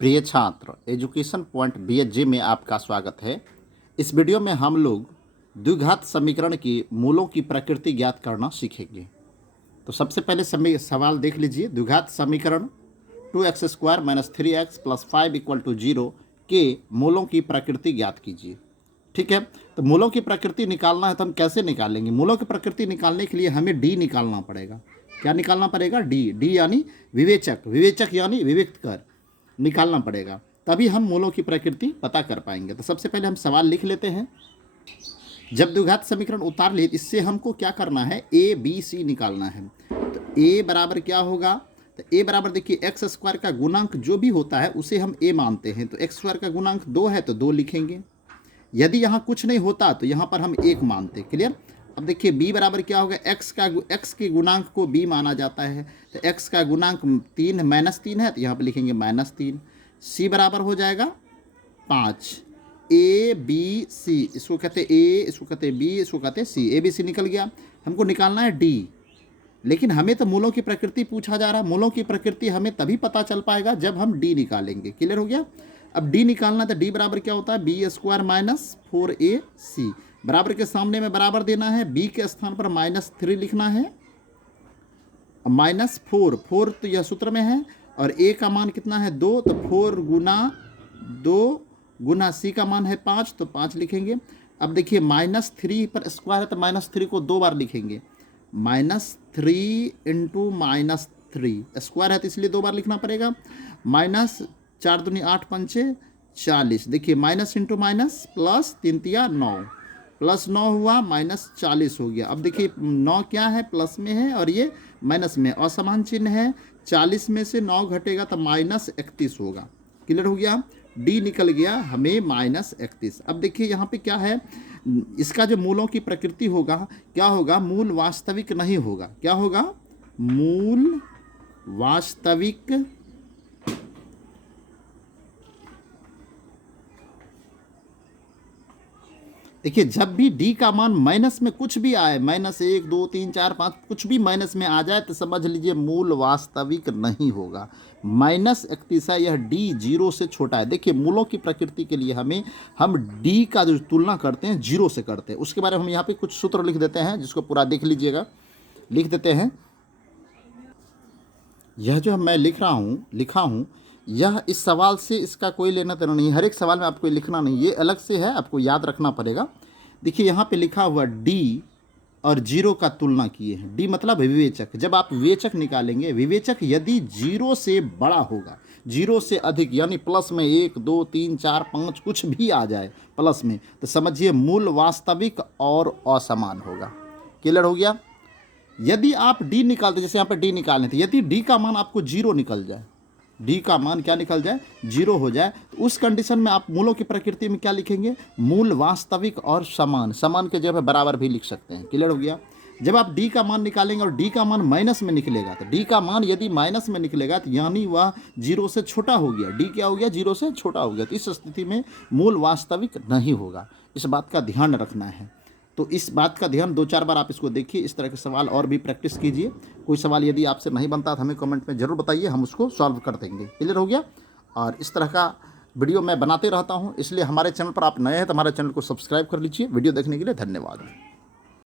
प्रिय छात्र, education point BHG में आपका स्वागत है। इस वीडियो में हम लोग द्विघात समीकरण की मूलों की प्रकृति ज्ञात करना सीखेंगे। तो सबसे पहले सवाल देख लीजिए। द्विघात समीकरण 2x² - 3x + 5 = 0 के मूलों की प्रकृति ज्ञात कीजिए। ठीक है, तो मूलों की प्रकृति निकालना है तो हम कैसे निकालेंगे? मूलों की प्रकृति निकालने के लिए हमें डी निकालना पड़ेगा। क्या निकालना पड़ेगा? डी यानी विवेचक, विवेचक यानी विविक्त कर निकालना पड़ेगा, तभी हम मूलों की प्रकृति पता कर पाएंगे। तो सबसे पहले हम सवाल लिख लेते हैं। जब द्विघात समीकरण उतार ले, इससे हमको क्या करना है? ए बी सी निकालना है। तो ए बराबर क्या होगा? तो ए बराबर देखिए x² का गुणांक जो भी होता है उसे हम ए मानते हैं। तो x² का गुणांक 2 है तो 2 लिखेंगे। यदि यहाँ कुछ नहीं होता तो यहाँ पर हम 1 मानते। क्लियर? अब देखिए b बराबर क्या होगा? x के गुणांक को b माना जाता है। तो x का गुणांक 3 -3 है तो यहाँ पर लिखेंगे -3। c बराबर हो जाएगा 5। a b c, इसको कहते a, इसको कहते b, इसको कहते c। a b c निकल गया। हमको निकालना है d, लेकिन हमें तो मूलों की प्रकृति पूछा जा रहा है। मूलों की प्रकृति हमें तभी पता चल पाएगा जब हम d निकालेंगे। क्लियर हो गया? अब d निकालना, तो d बराबर क्या होता है? b² - 4ac बराबर के सामने में बराबर देना है, b के स्थान पर -3 लिखना है, -4 तो यह सूत्र में है, और a का मान कितना है? 2, तो 4 × 2 गुना c का मान है 5, तो 5 लिखेंगे। अब देखिए -3 पर स्क्वायर है तो -3 को 2 बार लिखेंगे। -3 × -3 स्क्वायर है तो इसलिए 2 बार लिखना पड़ेगा। -4 दूनी 8 पंचे 40। देखिए माइनस इंटू माइनस प्लस 3 तिया 9, +9 हुआ, -40 हो गया। अब देखिए 9 क्या है? प्लस में है और ये माइनस में, असमान चिन्ह है। 40 में से 9 घटेगा तो -31 होगा। क्लियर हो गया? डी निकल गया हमें -31। अब देखिए यहाँ पे क्या है? इसका जो मूलों की प्रकृति होगा, क्या होगा? मूल वास्तविक नहीं होगा। क्या होगा? मूल वास्तविक देखिए जब भी डी का मान माइनस में कुछ भी आए, -1 2 3 4 5 कुछ भी माइनस में आ जाए तो समझ लीजिए मूल वास्तविक नहीं होगा। -31 है, यह डी 0 से छोटा है। देखिए मूलों की प्रकृति के लिए हम डी का जो तुलना करते हैं 0 से करते हैं। उसके बारे में हम यहाँ पे कुछ सूत्र लिख देते हैं, जिसको पूरा देख लीजिएगा। लिख देते हैं। यह जो मैं लिखा हूँ, यह इस सवाल से इसका कोई लेना देना नहीं। हर एक सवाल में आपको लिखना नहीं, ये अलग से है, आपको याद रखना पड़ेगा। देखिए यहाँ पे लिखा हुआ डी और 0 का तुलना किए हैं। डी मतलब विवेचक। जब आप विवेचक निकालेंगे, विवेचक यदि 0 से बड़ा होगा, 0 से अधिक यानी प्लस में 1 2 3 4 5 कुछ भी आ जाए प्लस में, तो समझिए मूल वास्तविक और असमान होगा। क्लियर हो गया? यदि आप डी निकालते, जैसे यहाँ पर डी निकालने थे, यदि डी का मान आपको 0 निकल जाए, डी का मान क्या निकल जाए? 0 हो जाए, तो उस कंडीशन में आप मूलों की प्रकृति में क्या लिखेंगे? मूल वास्तविक और समान। समान के जगह बराबर भी लिख सकते हैं। क्लियर हो गया? जब आप डी का मान निकालेंगे और डी का मान माइनस में निकलेगा, तो डी का मान यदि माइनस में निकलेगा तो यानी वह 0 से छोटा हो गया। डी क्या हो गया? 0 से छोटा हो गया। तो इस स्थिति में मूल वास्तविक नहीं होगा। इस बात का ध्यान रखना है। तो इस बात का ध्यान 2-4 बार आप इसको देखिए। इस तरह के सवाल और भी प्रैक्टिस कीजिए। कोई सवाल यदि आपसे नहीं बनता तो हमें कमेंट में ज़रूर बताइए, हम उसको सॉल्व कर देंगे। क्लियर हो गया? और इस तरह का वीडियो मैं बनाते रहता हूं, इसलिए हमारे चैनल पर आप नए हैं तो हमारे चैनल को सब्सक्राइब कर लीजिए। वीडियो देखने के लिए धन्यवाद।